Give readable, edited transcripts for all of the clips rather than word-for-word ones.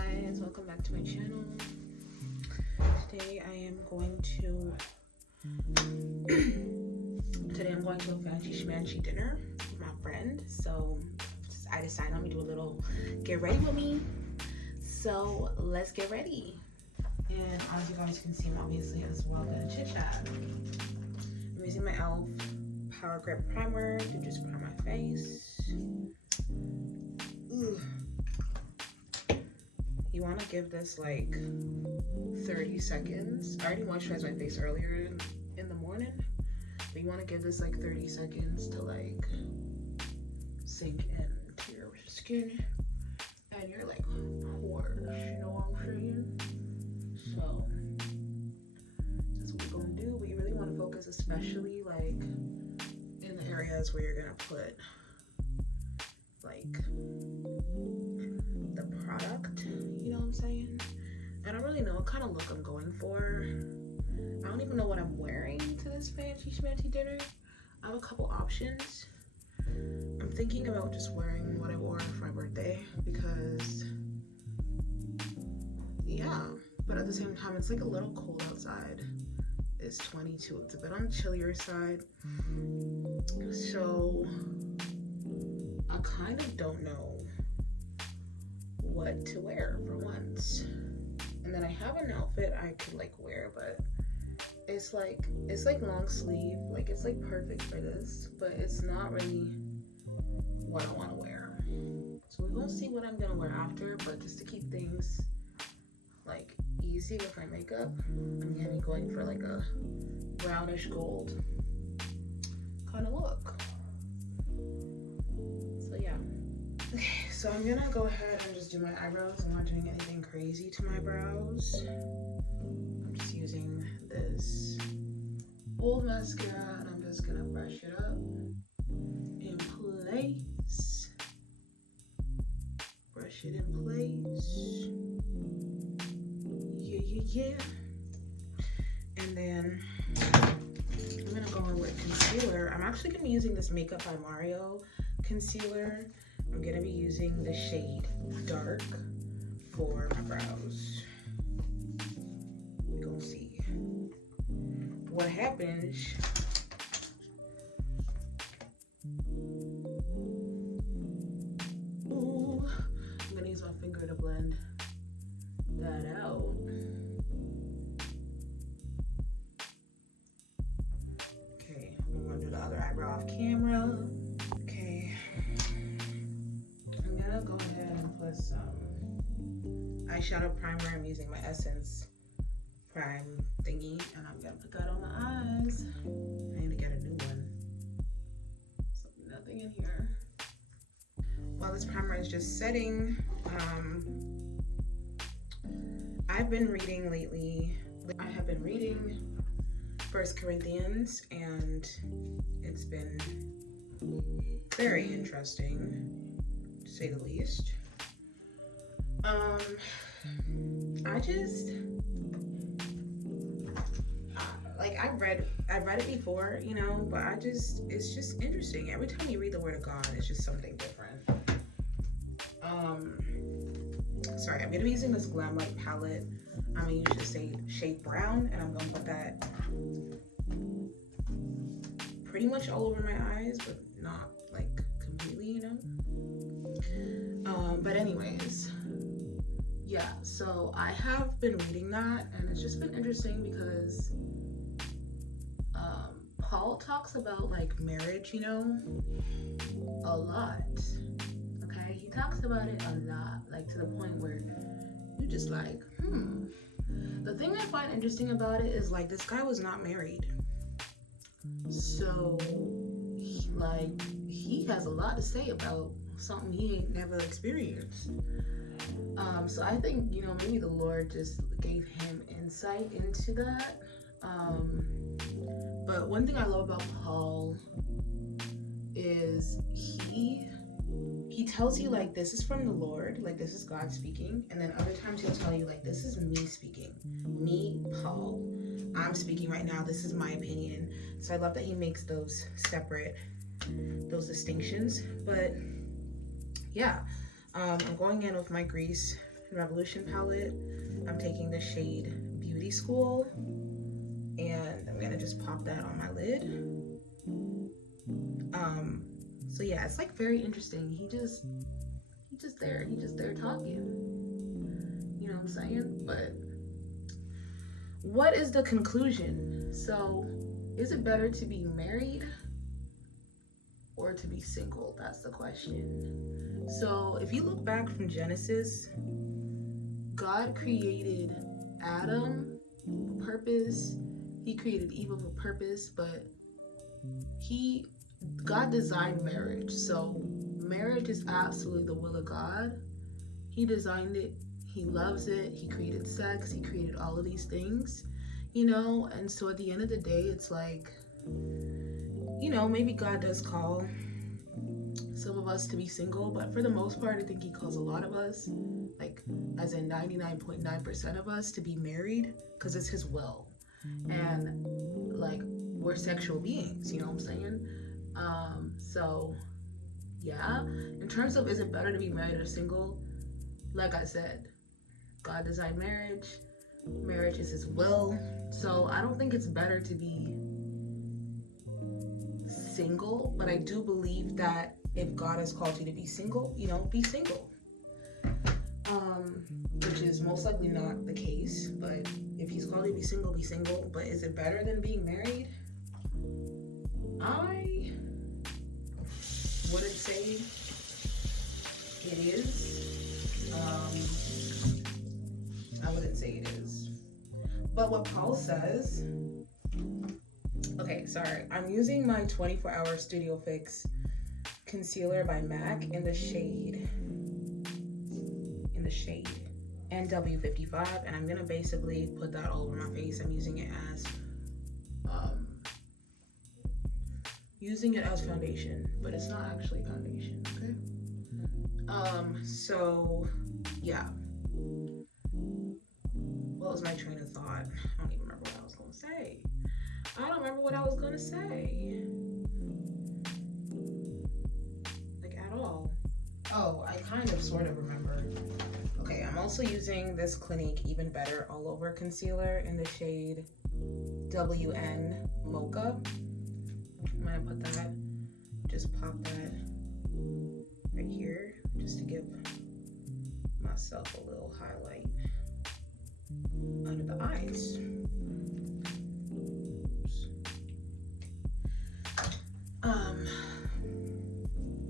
guys, welcome back to my channel. Today I'm going to a fancy schmancy dinner with my friend. So I decided I'm gonna do a little get ready with me. So let's get ready. And as you guys can see, I'm obviously as well gonna chit chat. I'm using my e.l.f. Power Grip Primer to just prime my face. Ooh. You want to give this like 30 seconds. I already moisturized my face earlier in the morning, but you want to give this like 30 seconds to like sink into your skin and your like pores, you know what I'm saying? So that's what we're gonna do. But you really want to focus especially like in the areas where you're gonna put like the product, you know what I'm saying? I don't really know what kind of look I'm going for. I don't even know what I'm wearing to this fancy schmancy dinner. I have a couple options. I'm thinking about just wearing what I wore for my birthday because, yeah, but at the same time, it's like a little cold outside. It's 22, it's a bit on the chillier side. So I kind of don't know what to wear for once. And then I have an outfit I could like wear, but it's like long sleeve, like it's like perfect for this, but it's not really what I want to wear. So we're gonna see what I'm gonna wear after, but just to keep things like easy with my makeup, I'm gonna be going for like a brownish gold kind of look. So yeah. Okay, so I'm gonna go ahead and just do my eyebrows. I'm not doing anything crazy to my brows. I'm just using this old mascara and I'm just gonna brush it up in place. Brush it in place. Yeah. And then I'm gonna go in with concealer. I'm actually gonna be using this Makeup by Mario concealer. I'm gonna be using the shade Dark for my brows. We're gonna see what happens. Ooh, I'm gonna use my finger to blend that out. Okay, I'm gonna do the other eyebrow off camera. Okay. I'm gonna go ahead and put some eyeshadow primer. I'm using my Essence Prime thingy, and I'm gonna put that on my eyes. I need to get a new one. So nothing in here. While this primer is just setting, I've been reading lately. I have been reading 1 Corinthians, and it's been very interesting, to say the least. I've read it before, you know, but it's just interesting. Every time you read the Word of God, it's just something different. Sorry, I'm gonna be using this Glam Light palette. I'm gonna use the shade Brown, and I'm gonna put that pretty much all over my eyes, but not like completely, you know. But anyways, yeah, so I have been reading that, and it's just been interesting because Paul talks about like marriage, you know, a lot. Okay, he talks about it a lot, like to the point where you're just like, The thing I find interesting about it is like this guy was not married, so he has a lot to say about something he ain't never experienced. So I think, you know, maybe the Lord just gave him insight into that. But one thing I love about Paul is he tells you like this is from the Lord, like this is God speaking, and then other times he'll tell you like this is me speaking, me, Paul, I'm speaking right now, this is my opinion. So I love that he makes those distinctions. But yeah, I'm going in with my grease Revolution palette. I'm taking the shade Beauty School, and I'm gonna just pop that on my lid. So yeah, it's like very interesting. He just there talking. You know what I'm saying? But what is the conclusion? So is it better to be married or to be single? That's the question. So if you look back from Genesis, God created Adam for purpose. He created Eve for purpose, but God designed marriage. So marriage is absolutely the will of God. He designed it. He loves it. He created sex. He created all of these things, you know? And so at the end of the day, it's like, you know, maybe God does call some of us to be single, but for the most part, I think he calls a lot of us, like as in 99.9% of us, to be married, because it's his will. And like, we're sexual beings, you know what I'm saying? So yeah, in terms of, is it better to be married or single? Like I said, God designed marriage. Marriage is his will. So I don't think it's better to be single, but I do believe that if God has called you to be single, you know, be single. Which is most likely not the case, but if he's called you to be single, be single. But is it better than being married? I wouldn't say it is. I wouldn't say it is. But what Paul says, okay, sorry, I'm using my 24-hour Studio Fix concealer by MAC in the shade NW55, and I'm gonna basically put that all over my face. I'm using it as foundation, but it's not actually foundation, okay? So yeah, what was my train of thought? I don't even remember what I was gonna say. Like at all. Oh, I kind of sort of remember. Okay, I'm also using this Clinique Even Better All Over Concealer in the shade WN Mocha. I'm gonna put that, just pop that right here, just to give myself a little highlight under the eyes.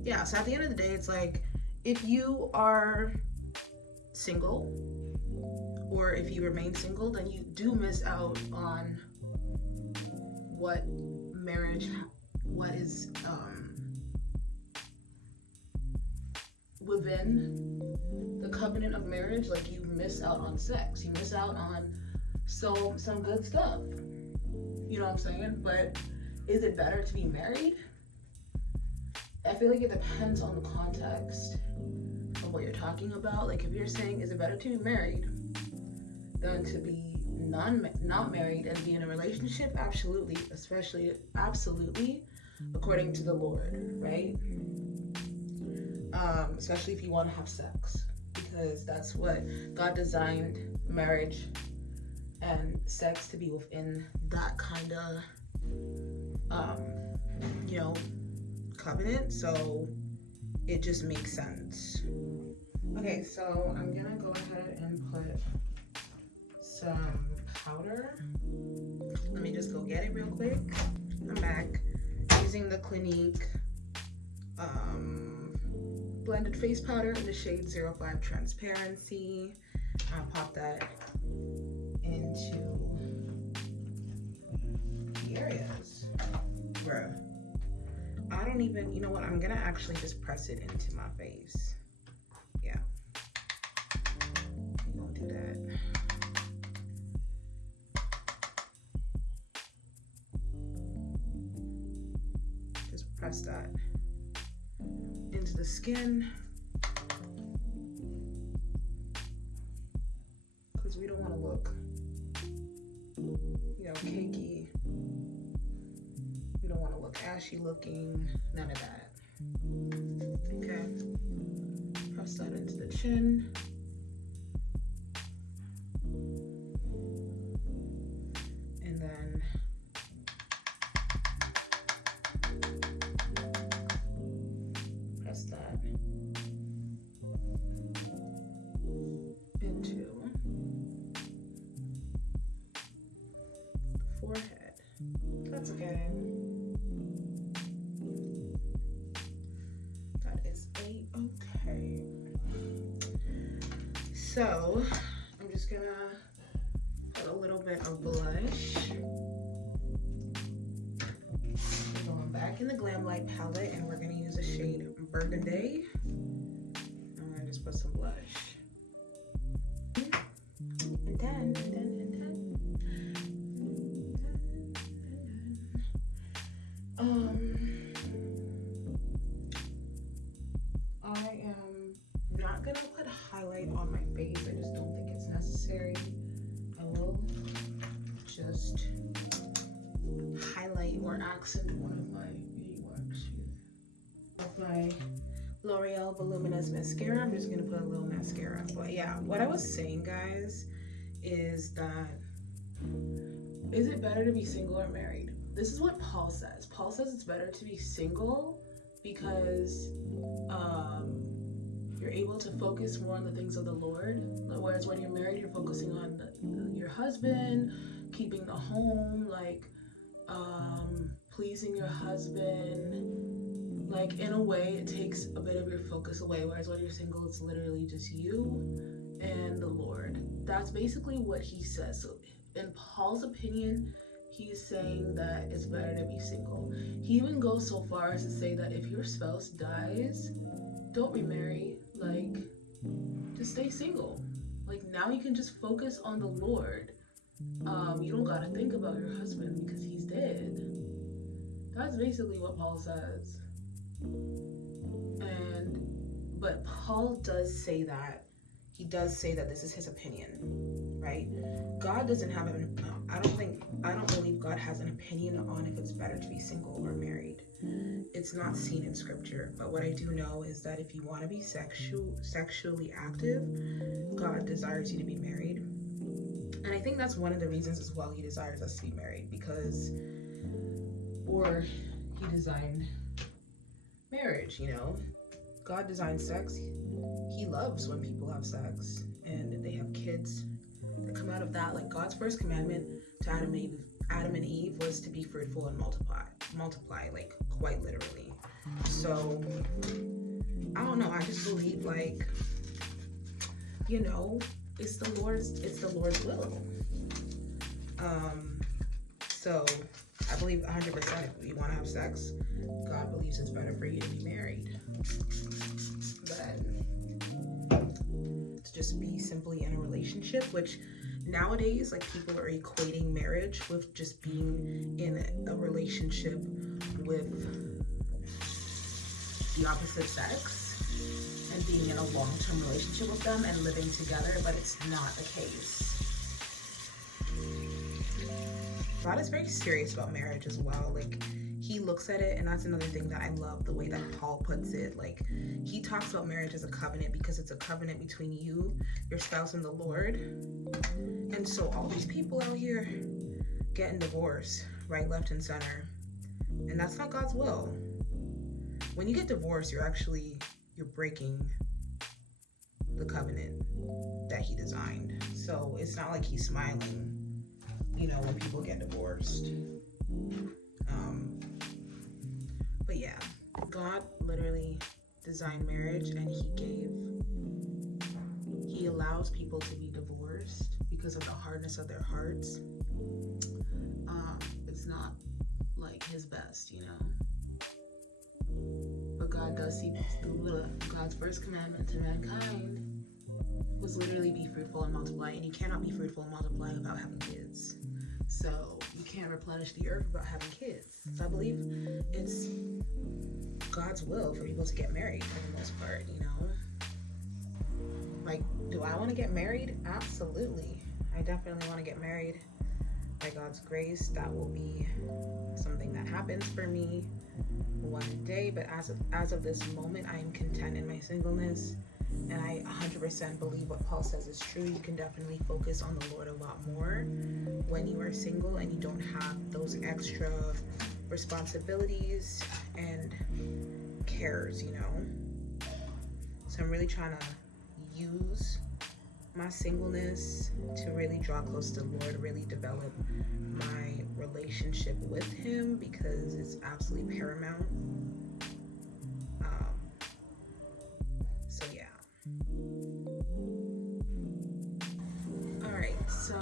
Yeah, so at the end of the day, it's like, if you are single, or if you remain single, then you do miss out on what is within the covenant of marriage. Like, you miss out on sex, you miss out on some good stuff, you know what I'm saying? But is it better to be married? I feel like it depends on the context of what you're talking about. Like, if you're saying, is it better to be married than to be not married and be in a relationship? Absolutely. Absolutely, according to the Lord, right? Especially if you want to have sex, because that's what God designed marriage and sex to be, within that kind of you know, covenant. So it just makes sense. Okay, so I'm gonna go ahead and put some powder. Let me just go get it real quick. I'm back using the Clinique blended face powder in the shade 05 Transparency. I'll pop that into the areas. Bruh, I don't even, you know what, I'm gonna actually just press it into my face. Yeah, I'm gonna do that. Just press that into the skin, because we don't want to look, you know, cakey. We don't want to look ashy looking, none of that. Okay, press that into the chin. into the forehead. That's okay. That is okay. So I'm just gonna put a little bit of blush. We're going back in the Glam Light palette, and we're gonna use a shade Burgundy. I'm gonna just put some blush. And then I am not gonna put highlight on my face. I just don't think it's necessary. I will just highlight or accent one of my beauty marks here. With my L'Oreal Voluminous Mascara, I'm just gonna put a little mascara. But yeah, what I was saying, guys, is that is it better to be single or married? This is what Paul says. Paul says it's better to be single because you're able to focus more on the things of the Lord. Whereas when you're married, you're focusing on your husband, keeping the home, like pleasing your husband. Like in a way, it takes a bit of your focus away. Whereas when you're single, it's literally just you and the Lord. That's basically what he says. So in Paul's opinion, he's saying that it's better to be single. He even goes so far as to say that if your spouse dies, don't remarry. Like, just stay single. Like, now you can just focus on the Lord. You don't gotta think about your husband because he's dead. That's basically what Paul says. But Paul does say that. He does say that this is his opinion, right? God doesn't have an, I don't believe God has an opinion on if it's better to be single or married. It's not seen in scripture, but what I do know is that if you want to be sexually active, God desires you to be married. And I think that's one of the reasons as well he desires us to be married, because, or he designed marriage, you know? God designed sex. He loves when people have sex and they have kids that come out of that. Like, God's first commandment to Adam and Eve was to be fruitful and multiply, like quite literally. So I don't know, I just believe, like, you know, it's the Lord's will. So I believe 100% if you want to have sex, God believes it's better for you to be married than to just be simply in a relationship, which nowadays, like, people are equating marriage with just being in a relationship with the opposite sex and being in a long-term relationship with them and living together, but it's not the case. God is very serious about marriage as well. Like, he looks at it, and that's another thing that I love, the way that Paul puts it. Like, he talks about marriage as a covenant because it's a covenant between you, your spouse, and the Lord. And so all these people out here getting divorced, right, left, and center, and that's not God's will. When you get divorced, you're breaking the covenant that he designed. So it's not like he's smiling, you know, when people get divorced. But yeah, God literally designed marriage, and he allows people to be divorced because of the hardness of their hearts. It's not like his best, you know. But God does see God's first commandment to mankind was literally be fruitful and multiply, and you cannot be fruitful and multiply without having kids. So you can't replenish the earth without having kids. So I believe it's God's will for people to get married for the most part, you know? Like, do I want to get married? Absolutely. I definitely want to get married. By God's grace, that will be something that happens for me one day. But as of this moment, I am content in my singleness. And I 100% believe what Paul says is true. You can definitely focus on the Lord a lot more when you are single and you don't have those extra responsibilities and cares, you know? So I'm really trying to use my singleness, to really draw close to the Lord, really develop my relationship with Him, because it's absolutely paramount. So yeah. Alright, so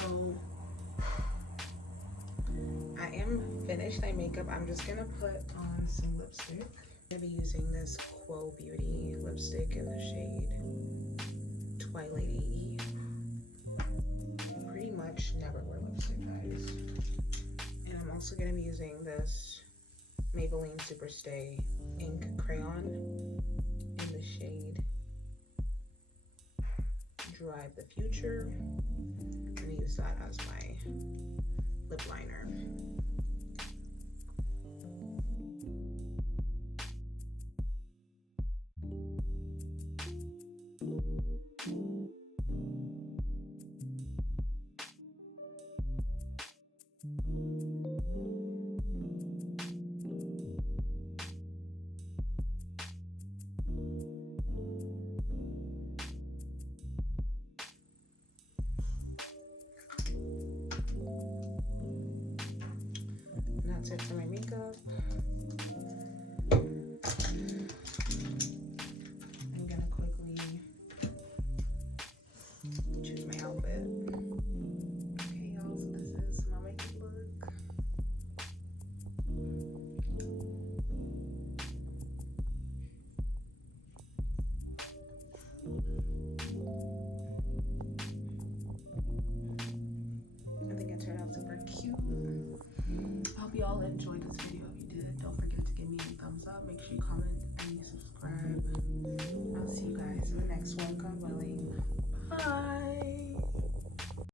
I am finished my makeup. I'm just gonna put on some lipstick. I'm gonna be using this Quo Beauty lipstick in the shade Twilight AE. Pretty much never wear lipstick, guys. And I'm also gonna be using this Maybelline Superstay ink crayon in the shade Drive the Future. I'm gonna use that as my lip liner. That's it for my makeup. I'm gonna quickly choose my outfit. Okay, y'all, so this is my makeup look. I think it turned out super cute. I hope you all enjoyed this video. If you did, don't forget to give me a thumbs up. Make sure you comment and subscribe. I'll see you guys